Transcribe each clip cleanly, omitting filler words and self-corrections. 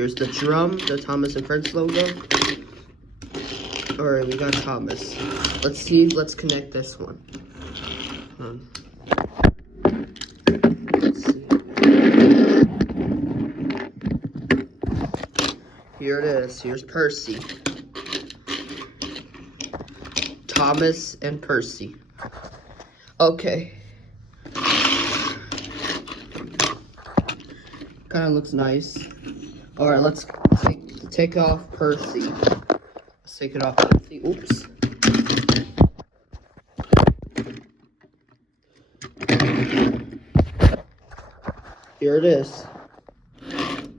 Here's the drum, the Thomas and Friends logo. Alright, we got Thomas. Let's connect this one. Let's see. Here it is. Here's Percy. Thomas and Percy. Okay. Kind of looks nice. Alright, let's take off Percy. Let's take it off Percy. Oops. Here it is.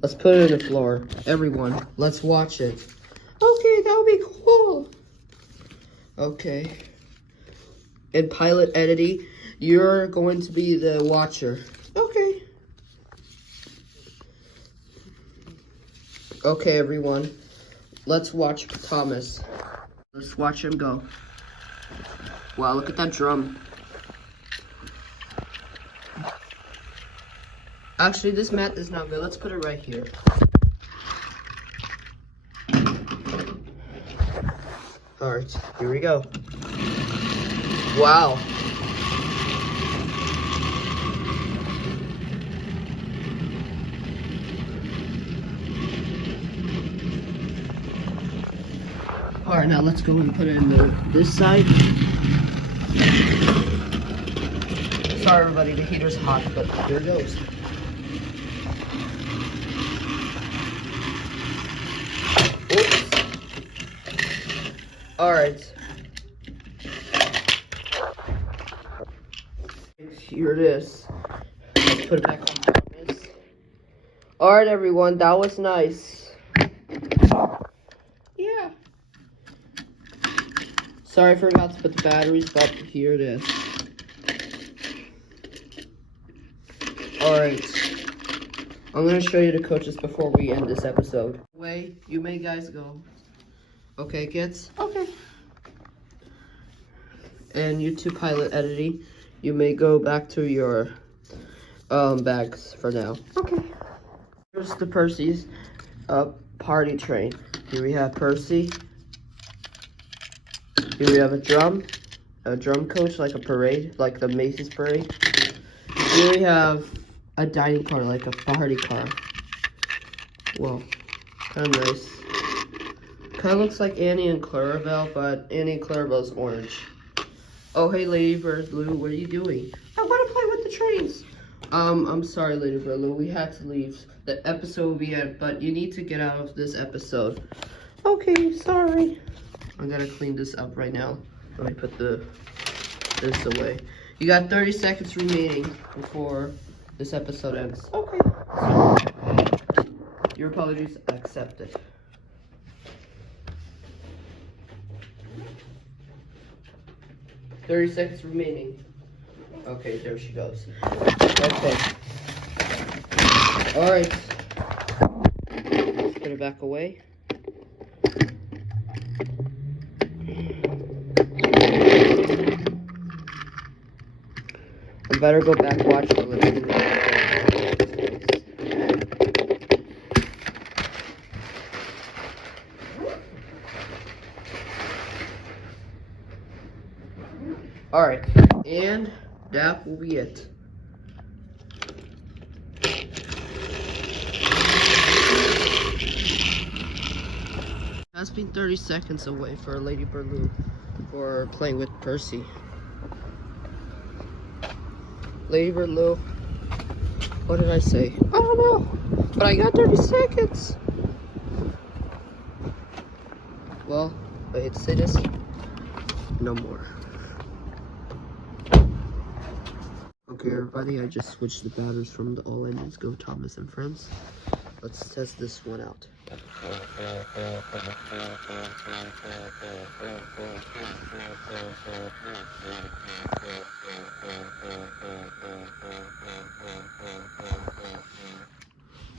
Let's put it in the floor. Everyone, let's watch it. Okay, that would be cool. Okay. In pilot editing, you're going to be the watcher. Okay. Okay, everyone. Let's watch Thomas. Let's watch him go. Wow, look at that drum. Actually, this mat is not good. Let's put it right here. Alright, here we go. Wow. Alright, now let's go and put it in this side. Sorry everybody, the heater's hot, but here it goes. Oops. Alright. Here it is. Let's put it back on Thomas. Alright everyone, that was nice. Yeah. Sorry I forgot to put the batteries, but here it is. Alright. I'm gonna show you the coaches before we end this episode. Way, you may guys go. Okay, kids? Okay. And YouTube pilot editing, you may go back to your bags for now. Okay. Here's the Percy's party train. Here we have Percy. Here we have a drum coach, like a parade, like the Macy's parade. Here we have a dining car, like a party car. Well, kind of nice. Kind of looks like Annie and Clarabelle, but Annie and Clarabelle's orange. Oh, hey, Lady Bird Lou, what are you doing? I want to play with the trains. I'm sorry, Lady Bird Lou, we had to leave. The episode will be end, but you need to get out of this episode. Okay, sorry. I gotta clean this up right now. Let me put this away. You got 30 seconds remaining before this episode ends. Okay. So, your apologies accepted. "30 seconds remaining." Okay, there she goes. Okay. Alright. Let's put it back away. I better go back watch the living room. Alright, and that will be it. That's been 30 seconds away for Lady Bird Lou for playing with Percy. Lady Bird Lou, what did I say? I don't know, but I got 30 seconds. Well, I hate to say this, no more. Okay, everybody, I just switched the batteries from the All Engines Go Thomas and Friends. Let's test this one out.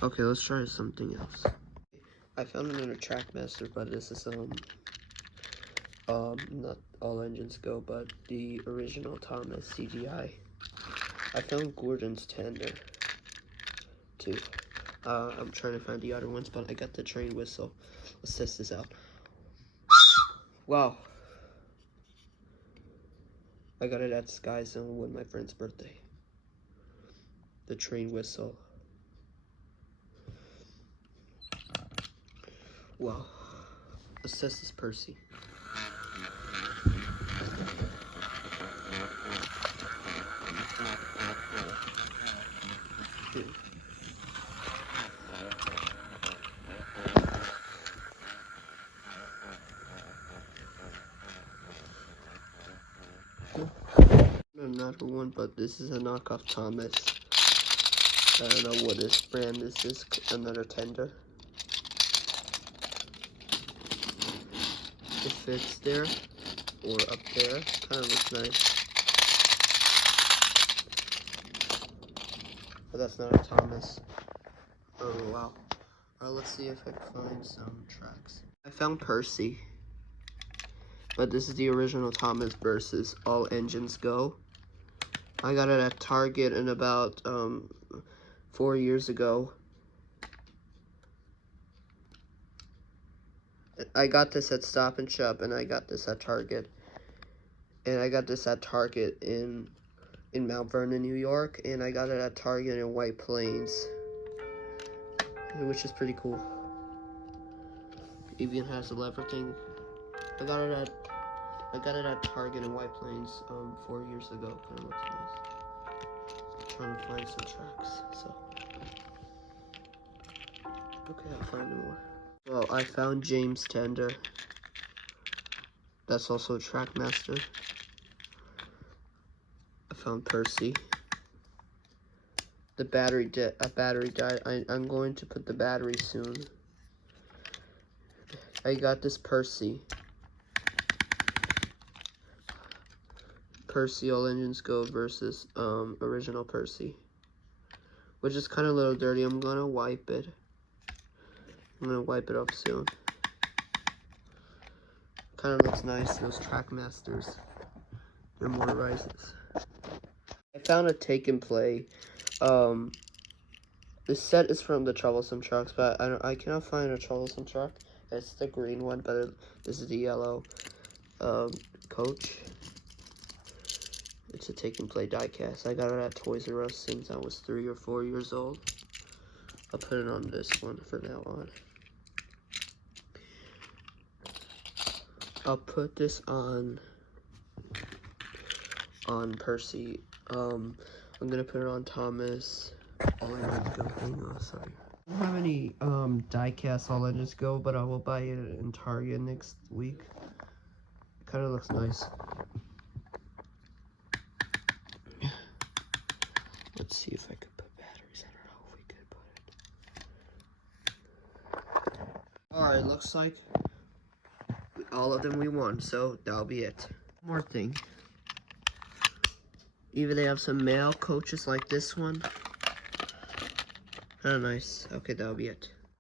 Okay, let's try something else. I found another Trackmaster, but this is not All Engines Go, but the original Thomas CGI. I found Gordon's tender too. I'm trying to find the other ones, but I got the train whistle. Let's test this out. Wow. I got it at Sky Zone with my friend's birthday. The train whistle. Wow. Let's test this Percy. Another one, but this is a knockoff Thomas. I don't know what this brand is. This another tender. It fits there or up there. Kind of looks nice. But that's not a Thomas. Oh wow. Let's see if I can find some tracks. I found Percy. But this is the original Thomas versus All Engines Go. I got it at Target in about 4 years ago. I got this at Stop and Shop, and I got this at Target. And I got this at Target in Mount Vernon, New York, and I got it at Target in White Plains, which is pretty cool. Even has a lever thing. I got it at Target in White Plains 4 years ago. Kind of looks nice. I'm trying to find some tracks. So okay, I'll find more. Well, I found James Tender. That's also a Trackmaster. I found Percy. The battery died. I'm going to put the battery soon. I got this Percy. Percy All Engines Go versus original Percy, which is kind of a little dirty. I'm gonna wipe it. I'm gonna wipe it up soon. Kind of looks nice. Those Trackmasters, they're motorized. I found a Take and Play. This set is from the Troublesome Trucks, but I cannot find a Troublesome Truck. It's the green one, but this is the yellow coach. It's a Take and Play diecast. I got it at Toys R Us since I was 3 or 4 years old. I'll put it on this one for now on. I'll put this on Percy. I'm gonna put it on Thomas. All Engines Go thing. Oh, sorry. I don't have any diecast All Engines Go, but I will buy it in Target next week. It kind of looks nice. Let's see if I could put batteries. I don't know if we could put it. Alright, looks like all of them we won, so that'll be it. One more thing. Even they have some male coaches like this one. Oh, nice. Okay, that'll be it.